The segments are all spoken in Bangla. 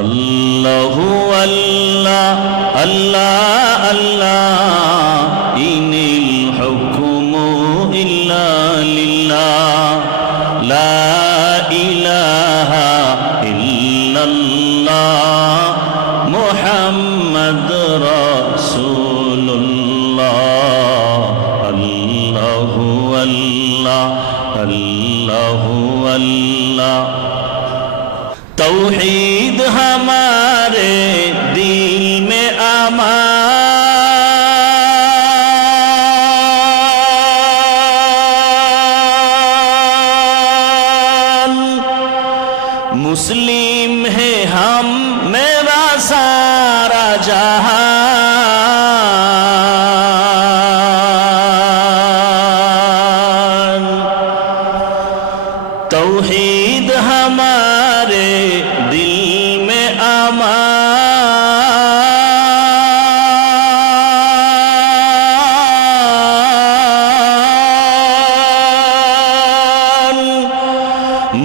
আল্লাহু আল্লাহ আল্লাহ আল্লাহ ইনিল হুকমু ইল্লা লিল্লাহ লা ইলাহা ইল্লাল্লাহ মুহাম্মাদুর রাসূলুল্লাহ আল্লাহু আল্লাহ अल्लाहु अल्लाह तौहीद हमारे दिल में अमान मुस्लिम है हम मेरा सारा जहां तौहीद हमारे दिल में अमान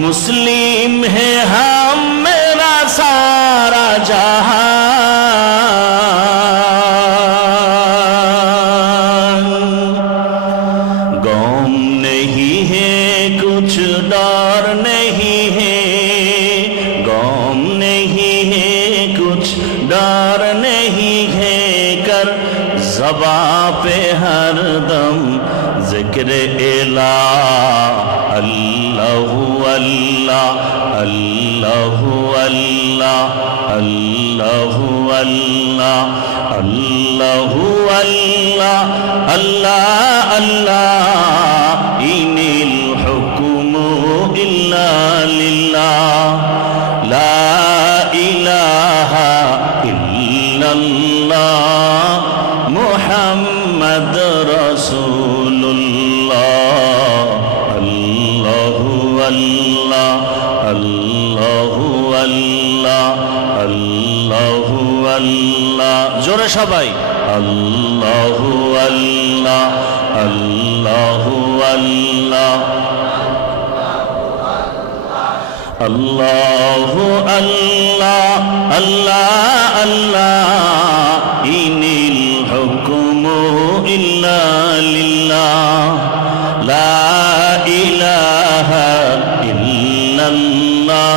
मुस्लिम है हम मेरा सारा जहां गम नहीं है कुछ डर नहीं है गम नहीं है कुछ डर नहीं है कर ज़बां पे हरदम ज़िक्र इलाह अल्लाहु अल्लाह अल्लाहु अल्लाह अल्लाहु अल्लाह अल्लाहु अल्लाह अल्लाह अल्लाह इनिल हुक्मु इल्ला लिल्लाह ला इलाहा इल्लल्लाह मुहम्मद रसूलुल्लाह अल्लाहु अल्लाह अल्लाहु अल्लाह अल्लाहु अल्लाह जोरे सबाई अल्लाहु अल्लाह अल्लाहु अल्लाह अल्लाहु अल्लाह अल्लाह अल्लाह इनिल हुक्मु इल्ला लिल्लाह ला इलाहा इल्लल्लाह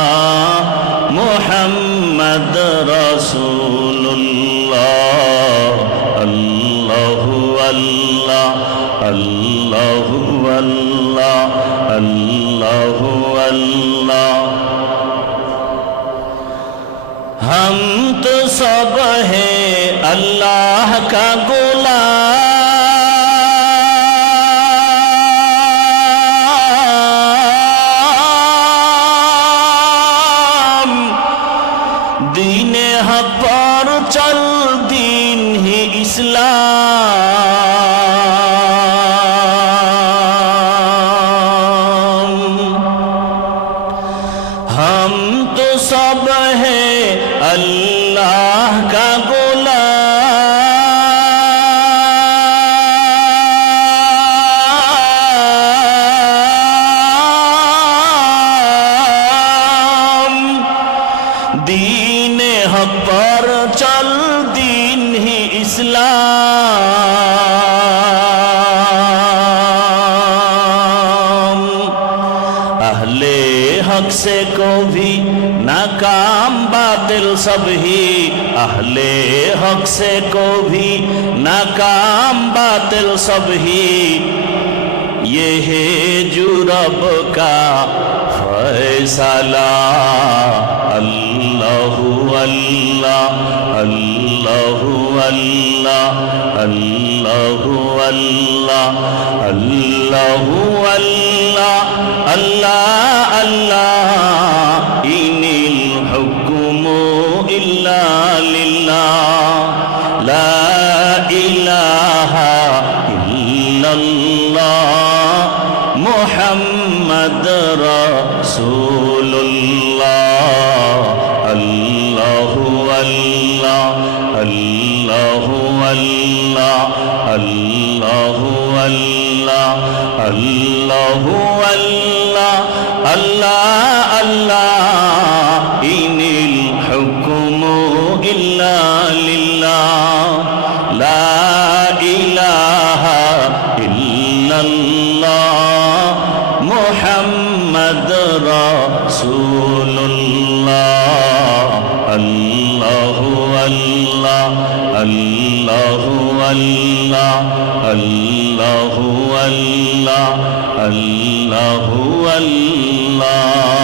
मुहम्मद रसूलुल्लाह अल्लाहु अल्लाह अल्लाहु अल्लाह अल्लाहु अल्लाह हम तो सब है अल्लाह का गुलाम दीने हक पर चल दीन ही इस्लाम हम तो सब है अल्लाह का गुलाम दीने हक पर चल दीन ही इस्लाम अहले हक से को भी नाकाम बातिल सब ही अहले हक से को भी नाकाम बातिल सब ही ये है जो रब का फैसला अल्लाहु अल्लाह अल्लाहु अल्लाह अल्लाहु अल्लाह अल्लाहु अल्लाह अल्लाह अल्लाह इनिल हुक्मु इल्ला लिल्लाह ला इलाहा इल्लल्लाह मुहम्मद रसूलुल्लाह अल्लाहु अल्लाह अल्लाहु अल्लाह अल्लाहु अल्लाह अल्लाहु अल्लाह अल्लाह अल्लाह इनिल हुक्म হুকুমু ইল্লা লিল্লাহ লা ইলাহা ইল্লাল্লাহ মুহাম্মাদুর রাসূলুল্লাহ আল্লাহু আল্লাহ আল্লাহু আল্লাহ আল্লাহু আল্লাহ আল্লাহু আল্লাহ